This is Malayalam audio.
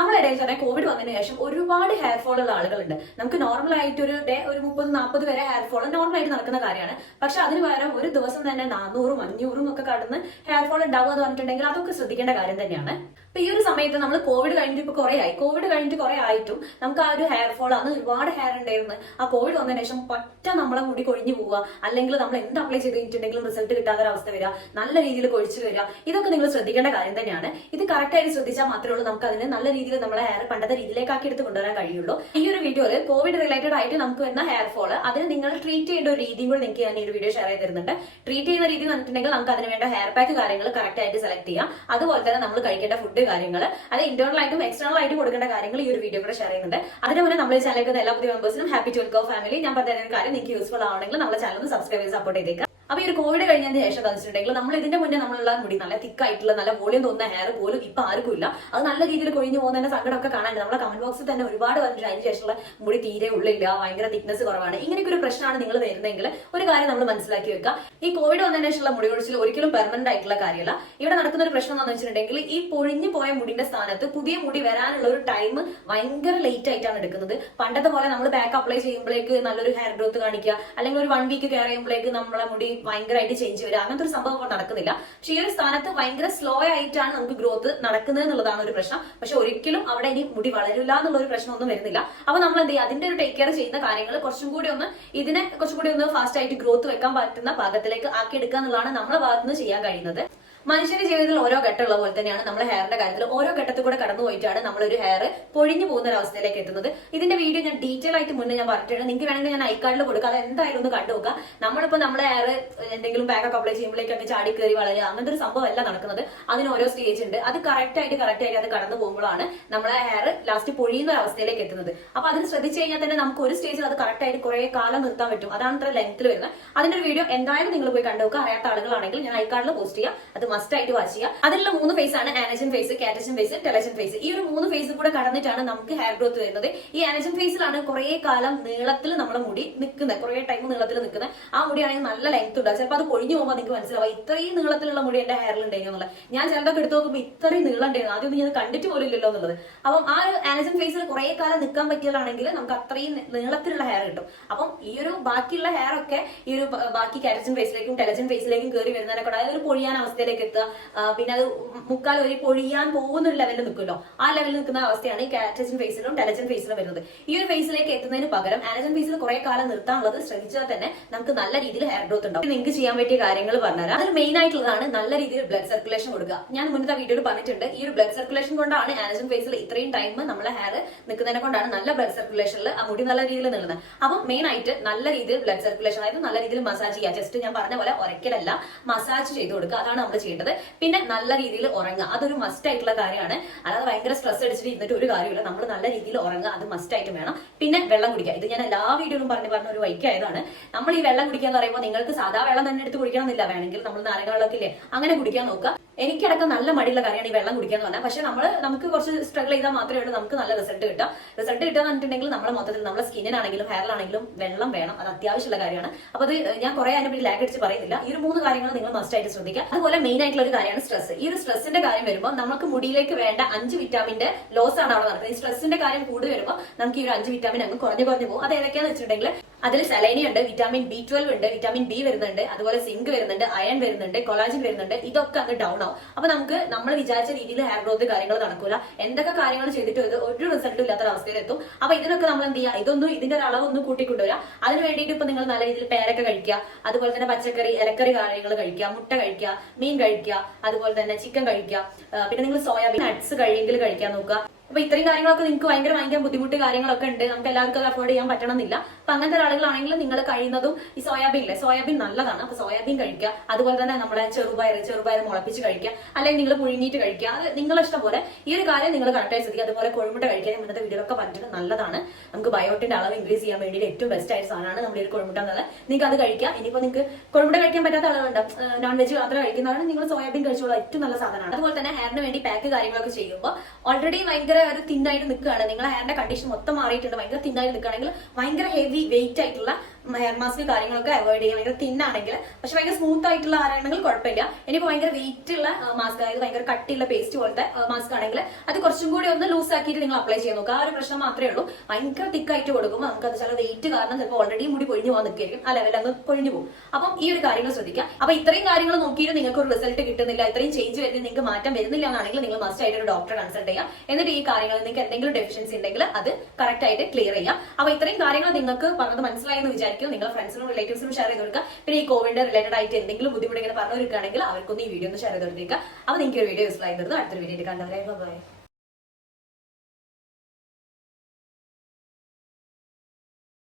നമ്മളിടയിൽ തന്നെ കോവിഡ് വന്നതിന് ശേഷം ഒരുപാട് ഹെയർ ഫോൾ ഉള്ള ആളുകളുണ്ട്. നമുക്ക് നോർമൽ ആയിട്ട് ഒരു ഡേ ഒരു 30-40 വരെ ഹെയർ ഫോൾ നോർമൽ ആയിട്ട് നടക്കുന്ന കാര്യമാണ്. പക്ഷെ അതിന് പകരം ഒരു ദിവസം തന്നെ 400-500 ഒക്കെ കടന്ന് ഹെയർ ഫോൾ ഉണ്ടാവുക എന്ന് പറഞ്ഞിട്ടുണ്ടെങ്കിൽ അതൊക്കെ ശ്രദ്ധിക്കേണ്ട കാര്യം തന്നെയാണ്. അപ്പൊ ഈ ഒരു സമയത്ത് നമ്മൾ കോവിഡ് കഴിഞ്ഞിട്ട് ഇപ്പൊ കോവിഡ് കഴിഞ്ഞിട്ട് കുറെ ആയിട്ടും നമുക്ക് ആ ഒരു ഹെയർ ഫോൾ അന്ന് ഒരുപാട് ഹെയർ ഉണ്ടായിരുന്നു. ആ കോവിഡ് വന്നതിന് ശേഷം നമ്മളെ മുടി കൊഴിഞ്ഞു പോവുക, അല്ലെങ്കിൽ നമ്മൾ എന്ത് അപ്ലൈ ചെയ്തിട്ടുണ്ടെങ്കിലും റിസൾട്ട് കിട്ടാത്ത ഒരു അവസ്ഥ വരിക, നല്ല രീതിയിൽ കൊഴിച്ചു വരിക, ഇതൊക്കെ നിങ്ങൾ ശ്രദ്ധിക്കേണ്ട കാര്യം തന്നെയാണ്. ഇത് കറക്റ്റ് ആയിട്ട് ശ്രദ്ധിച്ചാൽ മാത്രമേ ഉള്ളൂ നമുക്ക് അതിന് നല്ല രീതിയിൽ നമ്മളെ ഹെയർ പണ്ടത്തെ രീതിയിലേക്കാക്കി എടുത്ത് കൊണ്ടുവരാൻ കഴിയുള്ളൂ. ഈ ഒരു വീഡിയോയിൽ കോവിഡ് റിലേറ്റഡ് ആയിട്ട് നമുക്ക് വരുന്ന ഹെയർ ഫോൾ അതിന് നിങ്ങൾ ട്രീറ്റ് ചെയ്യേണ്ട ഒരു രീതിയും കൂടി നിങ്ങൾക്ക് ഞാൻ ഈ ഒരു വീഡിയോ ഷെയർ ചെയ്ത് തരുന്നുണ്ട്. ട്രീറ്റ് ചെയ്യുന്ന രീതി വന്നിട്ടുണ്ടെങ്കിൽ നമുക്ക് അതിന് വേണ്ട ഹെയർ പാക്ക് കാര്യങ്ങൾ കറക്റ്റ് ആയിട്ട് സെലക്ട് ചെയ്യാം. അതുപോലെ തന്നെ നമ്മൾ കഴിക്കേണ്ട ഫുഡ് കാര്യങ്ങൾ, അത് ഇന്റേണൽ ആയിട്ടും എക്സ്റ്റേണൽ ആയിട്ടും കൊടുക്കേണ്ട കാര്യങ്ങൾ ഈ ഒരു വീഡിയോ കൂടെ ഷെയർ ചെയ്യുന്നുണ്ട്. അതിന് മുന്നേ നമ്മുടെ ചാനലിലേക്ക് എല്ലാ പുതിയ മെമ്പേഴ്സിനും ഹാപ്പി ടു വെൽക്കം ഫാമിലി. ഞാൻ പറഞ്ഞ കാര്യം നിങ്ങൾക്ക് യൂസ്ഫുൾ ആവണമെങ്കിൽ നമ്മുടെ ചാനൽ ഒന്ന് സബ്സ്ക്രൈബ് ചെയ്ത് സപ്പോർട്ട് ചെയ്തേക്കാം. അപ്പൊ ഈ ഒരു കോവിഡ് കഴിഞ്ഞതിന് ശേഷം വെച്ചിട്ടുണ്ടെങ്കിൽ നമ്മൾ ഇതിന്റെ മുന്നേ നമ്മളുള്ള മുടി നല്ല തിക്കായിട്ടുള്ള നല്ല വോളിയം തോന്നുന്ന ഹെയർ പോലും ഇപ്പൊ ആർക്കും ഇല്ല. അത് നല്ല രീതിയിൽ കൊഴിഞ്ഞു പോകുന്നതിന്റെ സങ്കടമൊക്കെ കാണാനുണ്ട്. നമ്മുടെ കമന്റ് ബോക്സിൽ തന്നെ ഒരുപാട് പറഞ്ഞിട്ട് അതിന് ശേഷമുള്ള മുടി തീരെ ഉള്ളില്ല, ഭയങ്കര തിക്നെസ് കുറവാണ്. ഇങ്ങനെയൊക്കെ ഒരു പ്രശ്നമാണ് നിങ്ങൾ വരുന്നതെങ്കിൽ ഒരു കാര്യം നമ്മൾ മനസ്സിലാക്കി വെക്കുക, ഈ കോവിഡ് വന്നതിന് ശേഷമുള്ള മുടി കൊഴിച്ചിൽ ഒരിക്കലും പെർമനന്റ് ആയിട്ടുള്ള കാര്യമല്ല. ഇവിടെ നടക്കുന്ന ഒരു പ്രശ്നം എന്താണെന്ന് വെച്ചിട്ടുണ്ടെങ്കിൽ ഈ പൊഴിഞ്ഞു പോയ മുടിന്റെ സ്ഥാനത്ത് പുതിയ മുടി വരാനുള്ള ഒരു ടൈം ഭയങ്കര ലേറ്റ് ആയിട്ടാണ് എടുക്കുന്നത്. പണ്ടത്തെ പോലെ നമ്മൾ ബാക്ക് അപ്ലൈ ചെയ്യുമ്പോഴേക്ക് നല്ലൊരു ഹെയർ ഗ്രോത്ത് കാണിക്കുക, അല്ലെങ്കിൽ ഒരു 1 വീക്ക് കെയർ ചെയ്യുമ്പോഴേക്ക് നമ്മളെ മുടി ഭയങ്കരമായിട്ട് ചേഞ്ച് വരിക, അങ്ങനത്തെ ഒരു സംഭവം നടക്കുന്നില്ല. പക്ഷെ ഈ ഒരു സ്ഥാനത്ത് ഭയങ്കര സ്ലോ ആയിട്ടാണ് നമുക്ക് ഗ്രോത്ത് നടക്കുന്നത് എന്നുള്ളതാണ് ഒരു പ്രശ്നം. പക്ഷെ ഒരിക്കലും അവിടെ ഇനി മുടി വളരില്ല എന്നുള്ള ഒരു പ്രശ്നമൊന്നും വരുന്നില്ല. അപ്പൊ നമ്മൾ എന്ത് ചെയ്യുക, അതിന്റെ ഒരു ടേക്ക് കെയർ ചെയ്യുന്ന കാര്യങ്ങൾ കുറച്ചും കൂടി ഒന്ന് ഫാസ്റ്റ് ആയിട്ട് ഗ്രോത്ത് വെക്കാൻ പറ്റുന്ന പാകത്തിലേക്ക് ആക്കി എടുക്കുക എന്നുള്ളതാണ് നമ്മളെ ഭാഗത്ത് നിന്ന് ചെയ്യാൻ കഴിയുന്നത്. മനുഷ്യന്റെ ജീവിതത്തിൽ ഓരോ ഘട്ടമുള്ള പോലെ തന്നെയാണ് നമ്മുടെ ഹെയറിന്റെ കാര്യത്തിൽ ഓരോ ഘട്ടത്തിൽ കൂടെ കടന്നു പോയിട്ടാണ് നമ്മളൊരു ഹെയർ പൊഴിഞ്ഞു പോകുന്ന ഒരു അവസ്ഥയിലേക്ക് എത്തുന്നത്. ഇതിന്റെ വീഡിയോ ഞാൻ ഡീറ്റെയിൽ ആയിട്ട് മുന്നേ ഞാൻ പറഞ്ഞിട്ടുണ്ട്. നിങ്ങൾക്ക് വേണമെങ്കിൽ ഞാൻ ഐക്കാർഡിൽ കൊടുക്കുക, അത് എന്തായാലും ഒന്ന് കണ്ടു നോക്കുക. നമ്മളിപ്പോ നമ്മളെ ഹെയർ എന്തെങ്കിലും പാക്കൊക്കെ അപ്ലൈ ചെയ്യുമ്പോഴേക്കൊക്കെ ചാടി കയറി വളരുക, അങ്ങനത്തെ ഒരു സംഭവം അല്ല നടക്കുന്നത്. അതിന് ഓരോ സ്റ്റേജ് ഉണ്ട്. അത് കറക്റ്റ് ആയിട്ട് അത് കടന്നു പോകുമ്പോഴാണ് നമ്മളെ ഹെയർ ലാസ്റ്റ് പൊഴിയുന്ന ഒരു അവസ്ഥയിലേക്ക് എത്തുന്നത്. അപ്പൊ അതിന് ശ്രദ്ധിച്ചു കഴിഞ്ഞാൽ തന്നെ നമുക്ക് ഒരു സ്റ്റേജിൽ അത് കറക്റ്റ് ആയിട്ട് കുറെ കാലം നിർത്താൻ പറ്റും. അതാണ് ഇത്ര ലെങ്ത്തിൽ വരുന്നത്. അതിന്റെ ഒരു വീഡിയോ എന്തായാലും നിങ്ങൾ പോയി കണ്ടു നോക്കുക. അറിയാത്ത ആളുകളാണെങ്കിൽ ഞാൻ ഐക്കാർഡിൽ പോസ്റ്റ് ചെയ്യാം, അത് മസ്റ്റ് ആയിട്ട് വാച്ച് ചെയ്യുക. അതിലുള്ള 3 ഫേസ് ആണ് anagen phase, catagen phase, telogen phase. ഈ ഒരു 3 ഫേസ് കൂടെ കടന്നിട്ടാണ് നമുക്ക് ഹെയർ ഗ്രോത്ത് വരുന്നത്. ഈ ആനജൻ ഫേസിലാണ് കുറെ കാലം നീളത്തിൽ നമ്മുടെ മുടി നിൽക്കുന്നത്, കുറെ ടൈം നീളത്തിൽ നിൽക്കുന്നത്. ആ മുടിയാണെങ്കിൽ നല്ല ലെങ്ത് ഉണ്ടാവും. ചിലപ്പോൾ അത് പൊഴിഞ്ഞു പോകുമ്പോൾ നിങ്ങൾക്ക് മനസ്സിലാവും ഇത്രയും നീളത്തിലുള്ള മുടി എന്റെ ഹെയറിൽ ഉണ്ടായിരുന്നു എന്നുള്ളത്. ഞാൻ ചിലതൊക്കെ എടുത്ത് നോക്കുമ്പോൾ ഇത്രയും നീളം ഉണ്ടായിരുന്നു, ആദ്യമൊന്നും ഞാൻ കണ്ടിട്ട് പോലും ഇല്ലല്ലോ എന്നുള്ളത്. അപ്പം ആ ഒരു ആനജൻ ഫേസിൽ കുറെ കാലം നിൽക്കാൻ പറ്റിയതാണെങ്കിൽ നമുക്ക് അത്രയും നീളത്തിലുള്ള ഹെയർ കിട്ടും. അപ്പം ഈ ഒരു ബാക്കിയുള്ള ഹെയർ ഒക്കെ ഈ ഒരു ബാക്കി കാറ്റജൻ ഫേസിലേക്കും ടെലജൻ ഫേസിലേക്കും കയറി വരുന്നതിനെ കൂടെ അതൊരു പൊഴിയാൻ അവസ്ഥയിലേക്ക് എത്തുക. പിന്നെ അത് മുക്കാൽ ഒരു പൊഴിയാൻ പോകുന്ന ഒരു ലെവലിൽ നിൽക്കുമല്ലോ, ആ ലെവലിൽ നിൽക്കുന്ന അവസ്ഥയാണ് ഈ കാറ്റജൻ ഫേസിലും ടെലജൻ ഫേസിലും വരുന്നത്. ഈ ഒരു ഫേസിലേക്ക് എത്തുന്നതിന് പകരം ആനജൻ ഫേസിൽ കുറെ കാലം നിർത്താനുള്ളത് ശ്രമിച്ചാൽ തന്നെ നമുക്ക് നല്ല രീതിയിൽ ഹെയർ ഗ്രോത്ത് ഉണ്ടാവും. നിങ്ങൾക്ക് ചെയ്യാൻ പറ്റിയ കാര്യങ്ങൾ പറഞ്ഞുതരാം. അതിൽ മെയിൻ ആയിട്ടുള്ളതാണ് നല്ല രീതിയിൽ ബ്ലഡ് സർക്കുലേഷൻ കൊടുക്കുക. ഞാൻ മുന്നത്തെ വീഡിയോയിൽ പറഞ്ഞിട്ടുണ്ട്, ഈ ഒരു ബ്ലഡ് സർക്കുലേഷൻ കൊണ്ടാണ് ആനജൻ ഫേസിൽ ഇത്രയും ടൈം നമ്മളെ ഹെയർ നിൽക്കുന്നതിനെ കൊണ്ടാണ് നല്ല ബ്ലഡ് സർക്കുലേഷനിൽ ആ മുടി നല്ല രീതിയിൽ നിൽക്കുന്നത്. അപ്പം മെയിൻ ആയിട്ട് നല്ല രീതിയിൽ ബ്ലഡ് സർക്കുലേഷൻ, അതായത് നല്ല രീതിയിൽ മസാജ് ചെയ്യുക. ജസ്റ്റ് ഞാൻ പറഞ്ഞ പോലെ ഒരക്കലല്ല, മസാജ് ചെയ്ത് കൊടുക്കുക, അതാണ് നമ്മൾ ചെയ്യേണ്ടത്. പിന്നെ നല്ല രീതിയിൽ ഉറങ്ങുക, അതൊരു മസ്റ്റ് ആയിട്ടുള്ള കാര്യമാണ്. അല്ലാതെ ഭയങ്കര സ്ട്രെസ് അടിച്ചിട്ട് ഇരുന്നിട്ട് ഒരു കാര്യമില്ല. നമ്മൾ നല്ല രീതിയിൽ ഉറങ്ങുക, അത് മസ്റ്റ് ആയിട്ട് വേണം. പിന്നെ വെള്ളം കുടിക്കുക. ഇത് ഞാൻ എല്ലാ വീഡിയോയിലും പറഞ്ഞ ഒരു വൈക്കായതാണ്. നമ്മൾ ഈ വെള്ളം കുടിക്കുക എന്ന് പറയുമ്പോൾ നിങ്ങൾക്ക് സാധാ വെള്ളം തന്നെ എടുത്ത് കുടിക്കണം എന്നില്ല, വേണമെങ്കിൽ നമ്മൾ നാരങ്ങ വെള്ളമൊക്കെ ഇല്ലേ അങ്ങനെ കുടിക്കാൻ നോക്കുക. എനിക്കടക്കം നല്ല മടിയുള്ള കാര്യമാണ് ഈ വെള്ളം കുടിക്കുക എന്ന് പറഞ്ഞാൽ. പക്ഷെ നമുക്ക് കുറച്ച് സ്ട്രഗിൾ ചെയ്താൽ മാത്രമേ ഉള്ളൂ നമുക്ക് നല്ല റിസൾട്ട് കിട്ടുക എന്ന് പറഞ്ഞിട്ടുണ്ടെങ്കിൽ നമ്മുടെ മൊത്തത്തിൽ നമ്മുടെ സ്കിന്നിനാണെങ്കിലും ഹെയറിലാണെങ്കിലും വെള്ളം വേണം, അത് അത്യാവശ്യമുള്ള കാര്യമാണ്. അപ്പൊ അത് ഞാൻ കുറെ അതിനെ പറ്റി ലാഗ് അടിച്ച് പറയുന്നില്ല. ഈ ഒരു 3 കാര്യങ്ങൾ നിങ്ങൾ മസ്റ്റ് ആയിട്ട് ശ്രദ്ധിക്കുക. അതുപോലെ മെയിൻ ആയിട്ടുള്ള ഒരു കാര്യമാണ് സ്ട്രെസ്. ഈ ഒരു സ്ട്രെസ്സിന്റെ കാര്യം വരുമ്പോൾ നമുക്ക് മുടിയിലേക്ക് വേണ്ട 5 വിറ്റാമിന്റെ ലോസ് ആണ് അവിടെ നടക്കുന്നത്. ഈ സ്ട്രെസ്സിന്റെ കാര്യം കൂടുതൽ വരുമ്പോൾ നമുക്ക് ഈ ഒരു 5 വിറ്റാമിൻ അങ്ങ് കുറഞ്ഞു പോകും. അത് ഏതൊക്കെയാന്ന് വെച്ചിട്ടുണ്ടെങ്കിൽ അതിൽ സെലൈനി ഉണ്ട്, വിറ്റാമിൻ B12 ഉണ്ട്, വിറ്റാമിൻ B വരുന്നുണ്ട്, അതുപോലെ സിങ്ക് വരുന്നുണ്ട്, അയൺ വരുന്നുണ്ട്, കൊളാജൻ വരുന്നുണ്ട്. ഇതൊക്കെ അങ്ങ് ഡൗൺ ആവും. അപ്പൊ നമുക്ക് നമ്മൾ വിചാരിച്ച രീതിയിൽ ഹെയർ ഗ്രോത്ത് കാര്യങ്ങൾ നടക്കൂല. എന്തൊക്കെ കാര്യങ്ങൾ ചെയ്തിട്ട് ഒരു റിസൾട്ടും ഇല്ലാത്ത അവസ്ഥയിൽ എത്തും. അപ്പൊ ഇതിനൊക്കെ നമ്മൾ എന്ത് ചെയ്യുക, ഇതിന്റെ ഒരു അളവൊന്നും കൂട്ടിക്കൊണ്ടുവരിക. അതിന് വേണ്ടിയിട്ട് ഇപ്പൊ നിങ്ങൾ നല്ല രീതിയിൽ പേരൊക്കെ കഴിക്കുക, അതുപോലെ തന്നെ പച്ചക്കറി ഇലക്കറി കാര്യങ്ങൾ കഴിക്കുക, മുട്ട കഴിക്കുക, മീൻ കഴിക്കുക, അതുപോലെ തന്നെ ചിക്കൻ കഴിക്കുക. പിന്നെ നിങ്ങൾ സോയാബീൻ നട്ട്സ് കഴിയെങ്കിൽ കഴിക്കാൻ നോക്കുക. അപ്പൊ ഇത്രയും കാര്യങ്ങളൊക്കെ നിങ്ങൾക്ക് ഭയങ്കര ബുദ്ധിമുട്ട് കാര്യങ്ങളൊക്കെ ഉണ്ട്. നമുക്ക് എല്ലാവർക്കും അത് അഫോർഡ് ചെയ്യാൻ പറ്റണമെന്നില്ല. അപ്പൊ അങ്ങനത്തെ ആളുകളാണെങ്കിൽ നിങ്ങൾ കഴിയുന്നതും ഈ സോയാബീൻ നല്ലതാണ്. അപ്പൊ സോയാബീൻ കഴിക്കുക. അതുപോലെ തന്നെ നമ്മുടെ ചെറുപയർ മുളപ്പിച്ച് കഴിക്കുക, അല്ലെങ്കിൽ നിങ്ങൾ പുഴുങ്ങിയിട്ട് കഴിക്കുക. അത് നിങ്ങളെ ഇഷ്ടം പോലെ. ഈ ഒരു കാര്യം നിങ്ങൾ കറക്റ്റായി ശ്രദ്ധിക്കുക. അതുപോലെ കോഴിമുട്ട കഴിക്കാൻ മുന്നത്തെ വീഡിയോയിലൊക്കെ പറഞ്ഞിട്ട് നല്ലതാണ്. നമുക്ക് ബയോട്ടിന്റെ അളവ് ഇൻക്രീസ് ചെയ്യാൻ വേണ്ടി ഏറ്റവും ബെസ്റ്റ് ആയ സാധനമാണ് നമ്മുടെ ഒരു കോഴിമുട്ട എന്നുള്ളത്. നിങ്ങൾക്ക് അത് കഴിക്കുക. ഇനിയിപ്പോ നിങ്ങൾക്ക് കോഴിമുട്ട കഴിക്കാൻ പറ്റാത്ത ആളുകളുണ്ട്, നോൺ വെജ് മാത്രം കഴിക്കുന്നതാണ്, നിങ്ങൾ സോയാബീൻ കഴിച്ചോളൂ, ഏറ്റവും നല്ല സാധനമാണ്. അതുപോലെ തന്നെ ഹെയറിന് വേണ്ടി പാക്ക് കാര്യങ്ങളൊക്കെ ചെയ്യുമ്പോൾ ഓൾറെഡി ഭയങ്കര ഒരു തിന്നായിട്ട് നിൽക്കുകയാണ്, നിങ്ങളുടെ ഹെയറിന്റെ കണ്ടീഷൻ മൊത്തം മാറിയിട്ടുണ്ട്, ഭയങ്കര തിന്നായിട്ട് നിൽക്കുകയാണെങ്കിൽ ഭയങ്കര ഹെവി വെയിറ്റ് ആയിട്ടുള്ള ഹെയർ മാസ്ക് കാര്യങ്ങളൊക്കെ അവോയ്ഡ് ചെയ്യുക. ഭയങ്കര തിന്നാണെങ്കിൽ, പക്ഷെ ഭയങ്കര സ്മൂത്ത് ആയിട്ടുള്ള ആരാണെങ്കിൽ കുഴപ്പമില്ല. ഇനിയിപ്പോ ഭയങ്കര വെയിറ്റ് ഉള്ള മാസ്ക്, അതായത് ഭയങ്കര കട്ടിയുള്ള പേസ്റ്റ് പോലത്തെ മാസ്ക് ആണെങ്കിൽ അത് കുറച്ചും കൂടി ഒന്ന് ലൂസ് ആക്കിയിട്ട് നിങ്ങൾ അപ്ലൈ ചെയ്യാൻ നോക്കുക. ആ ഒരു പ്രശ്നം മാത്രമേ ഉള്ളൂ. ഭയങ്കര തിക്കായിട്ട് കൊടുക്കുമ്പോൾ നമുക്ക് അത് ചില വെയിറ്റ് കാരണം ചിലപ്പോൾ ഓൾറെഡി മുടി പൊഴിഞ്ഞു പോകാൻ നിൽക്കുകയായിരിക്കും, ആ ലെവലിൽ അങ്ങ് പൊഴിഞ്ഞു പോകും. അപ്പം ഈ ഒരു കാര്യങ്ങൾ ശ്രദ്ധിക്കുക. അപ്പൊ ഇത്രയും കാര്യങ്ങൾ നോക്കിയിട്ട് നിങ്ങൾക്ക് ഒരു റിസൾട്ട് കിട്ടുന്നില്ല, ഇത്രയും ചേഞ്ച് വരുന്നത്, നിങ്ങൾക്ക് മാറ്റം വരുന്നില്ല എന്നാണെങ്കിൽ നിങ്ങൾ മസ്റ്റ് ആയിട്ട് ഒരു ഡോക്ടറെ കൺസൾട്ട് ചെയ്യാം. എന്നിട്ട് ഈ കാര്യങ്ങൾ നിങ്ങൾക്ക് എന്തെങ്കിലും ഡെഫിഷ്യൻസി ഉണ്ടെങ്കിൽ അത് കറക്റ്റ് ആയിട്ട് ക്ലിയർ ചെയ്യാം. അപ്പൊ ഇത്രയും കാര്യങ്ങൾ നിങ്ങൾക്ക് പറഞ്ഞത് മനസ്സിലായെന്ന് വിചാരിക്കും. നിങ്ങളുടെ ഫ്രണ്ട്സിനും റിലേറ്റീവ്സിനും ഷെയർ ചെയ്ത് കൊടുക്കുക. പിന്നെ ഈ കോവിഡ് റിലേറ്റഡ് ആയിട്ട് എന്തെങ്കിലും ബുദ്ധിമുട്ട് ഇങ്ങനെ പറഞ്ഞിരിക്കുകയാണെങ്കിൽ അവർക്കൊന്ന് ഈ വീഡിയോ ഒന്ന് ഷെയർ ചെയ്ത് കൊടുത്തേക്കുക. അപ്പൊ നിങ്ങൾക്ക് ഒരു വീഡിയോ യൂസ്ഫുൾ ആയി തരുന്നു. അടുത്തൊരു വീഡിയോ കണ്ടവരെ ബൈ.